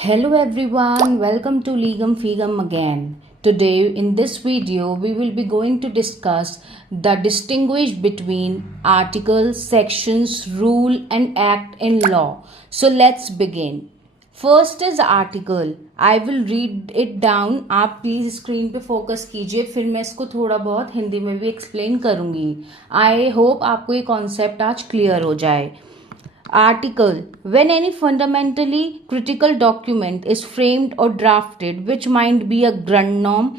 Hello everyone, welcome to Legum Fegum again. Today in this video we will be going to discuss the distinguish between articles, sections, rule and act in law. So let's begin. First is article. I will read it down. आप please screen पे focus कीजिए, फिर मैं इसको थोड़ा बहुत हिंदी में भी एक्सप्लेन करूँगी. आई होप आपको ये कॉन्सेप्ट आज क्लियर हो जाए. Article. When any fundamentally critical document is framed or drafted, which might be a grand norm,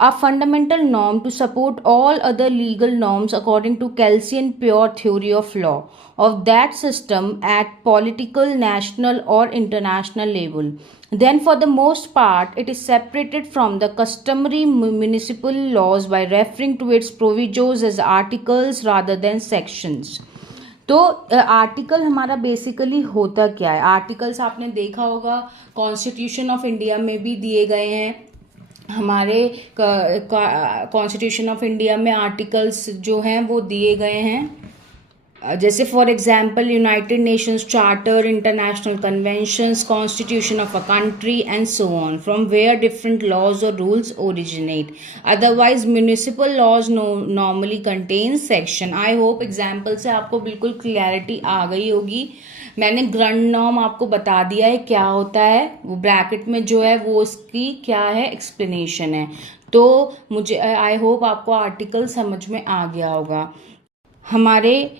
a fundamental norm to support all other legal norms according to Kelsian pure theory of law of that system at political, national, or international level, then for the most part it is separated from the customary municipal laws by referring to its provisos as articles rather than sections. तो article हमारा basically होता क्या है. Articles आपने देखा होगा constitution of India में भी दिए गए हैं. हमारे कॉन्स्टिट्यूशन ऑफ इंडिया में आर्टिकल्स जो हैं वो दिए गए हैं. जैसे for example United Nations charter, international conventions, constitution of a country and so on, from where different laws और rules originate. Otherwise municipal laws normally contain section. I hope example से आपको बिल्कुल क्लैरिटी आ गई होगी. मैंने ग्रैंड नॉर्म आपको बता दिया है क्या होता है, वो ब्रैकेट में जो है वो उसकी क्या है एक्सप्लेनेशन है. तो मुझे आई होप आपको आर्टिकल समझ में आ गया होगा. हमारे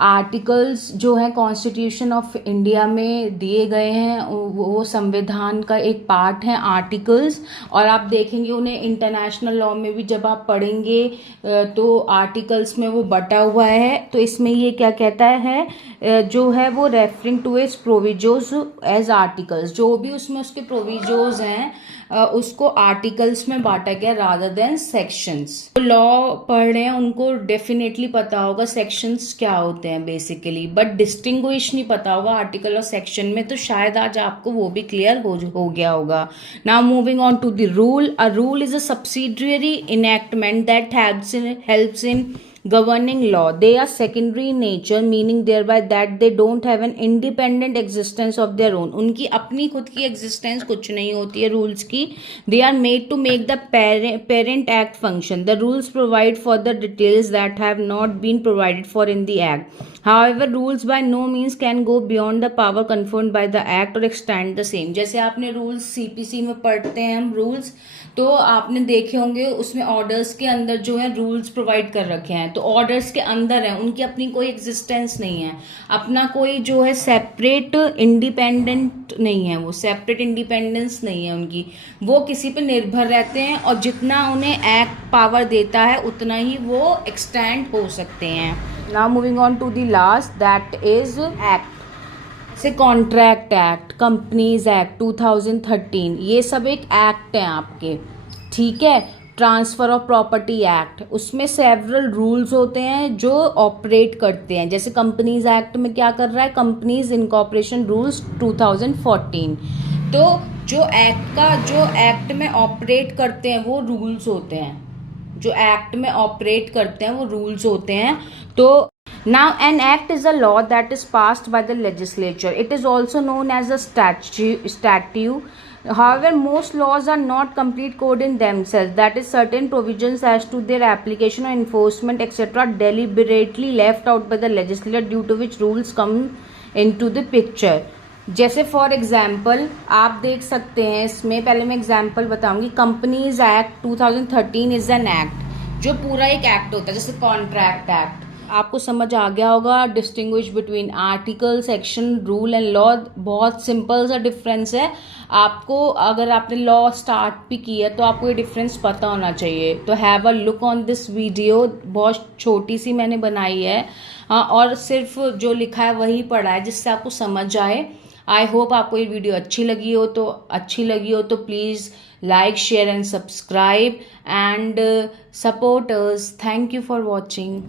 आर्टिकल्स जो है कॉन्स्टिट्यूशन ऑफ इंडिया में दिए गए हैं वो संविधान का एक पार्ट है आर्टिकल्स. और आप देखेंगे उन्हें इंटरनेशनल लॉ में भी जब आप पढ़ेंगे तो आर्टिकल्स में वो बटा हुआ है. तो इसमें ये क्या कहता है जो है वो referring to its provisos as articles, जो भी उसमें उसके प्रोविजोज हैं उसको आर्टिकल्स में बांटा गया रादर देन सेक्शंस. तो लॉ पढ़ रहे हैं उनको डेफिनेटली पता होगा सेक्शंस क्या होते हैं बेसिकली, बट डिस्टिंग्विश नहीं पता होगा आर्टिकल और सेक्शन में. तो शायद आज आपको वो भी क्लियर हो गया होगा. Now moving on to the rule. A rule is a subsidiary enactment that helps in governing law. They are secondary in nature, meaning thereby that they don't have an independent existence of their own. उनकी अपनी खुद की existence कुछ नहीं होती है rules की. They are made to make the parent act function. The rules provide for the details that have not been provided for in the act. However, rules by no means can go beyond the power conferred by the act or extend the same. जैसे आपने rules CPC में पढ़ते हैं हम rules, तो आपने देखे होंगे उसमें ऑर्डर्स के अंदर जो है रूल्स प्रोवाइड कर रखे हैं. तो ऑर्डर्स के अंदर है, उनकी अपनी कोई एग्जिस्टेंस नहीं है, अपना कोई जो है सेपरेट इंडिपेंडेंट नहीं है, वो सेपरेट इंडिपेंडेंस नहीं है उनकी. वो किसी पे निर्भर रहते हैं और जितना उन्हें एक्ट पावर देता है उतना ही वो एक्सटेंड हो सकते हैं. Now moving on to the last that is act. से कॉन्ट्रैक्ट एक्ट, कंपनीज एक्ट 2013, ये सब एक एक्ट हैं आपके. ठीक है. ट्रांसफ़र ऑफ प्रॉपर्टी एक्ट, उसमें सेवरल रूल्स होते हैं जो ऑपरेट करते हैं. जैसे कंपनीज एक्ट में क्या कर रहा है, कंपनीज इनकॉर्पोरेशन रूल्स 2014. तो जो एक्ट में ऑपरेट करते हैं वो रूल्स होते हैं, जो एक्ट में ऑपरेट करते हैं वो रूल्स होते हैं. तो now an act is a law that is passed by the legislature. It is also known as a statute. However, most laws are not complete code in themselves. That is, certain provisions as to their application or enforcement etc. deliberately left out by the legislature, due to which rules come into the picture. जैसे for example आप देख सकते हैं इसमें, पहले मैं example बताऊंगी. Companies act 2013 is an act जो पूरा एक एक्ट होता है. जैसे कॉन्ट्रैक्ट एक्ट आपको समझ आ गया होगा. Distinguish between article, section, rule and law. बहुत सिंपल सा डिफरेंस है. आपको अगर आपने लॉ स्टार्ट भी किया तो आपको ये डिफरेंस पता होना चाहिए. तो have a look on this video. बहुत छोटी सी मैंने बनाई है और सिर्फ जो लिखा है वही पढ़ा है जिससे आपको समझ आए. आई होप आपको ये वीडियो अच्छी लगी हो तो please like, share and subscribe and support us. Thank you for watching.